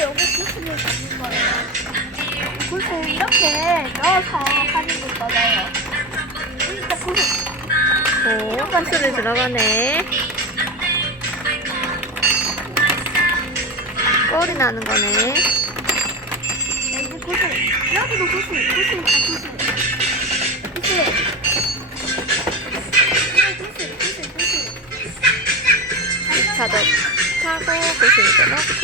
여기 구슬을 잡는 거예요. 구슬 이렇게 넣어서 하는 거 맞아요. 그러니까 구슬. 오, 구슬이 들어가네. 꼴이 나는 거네. 여기 구슬. 여기도 구슬. 구슬 있다, 구슬. 구슬. 구슬, 구슬, 구슬. 자도 타고 구슬도 넣고.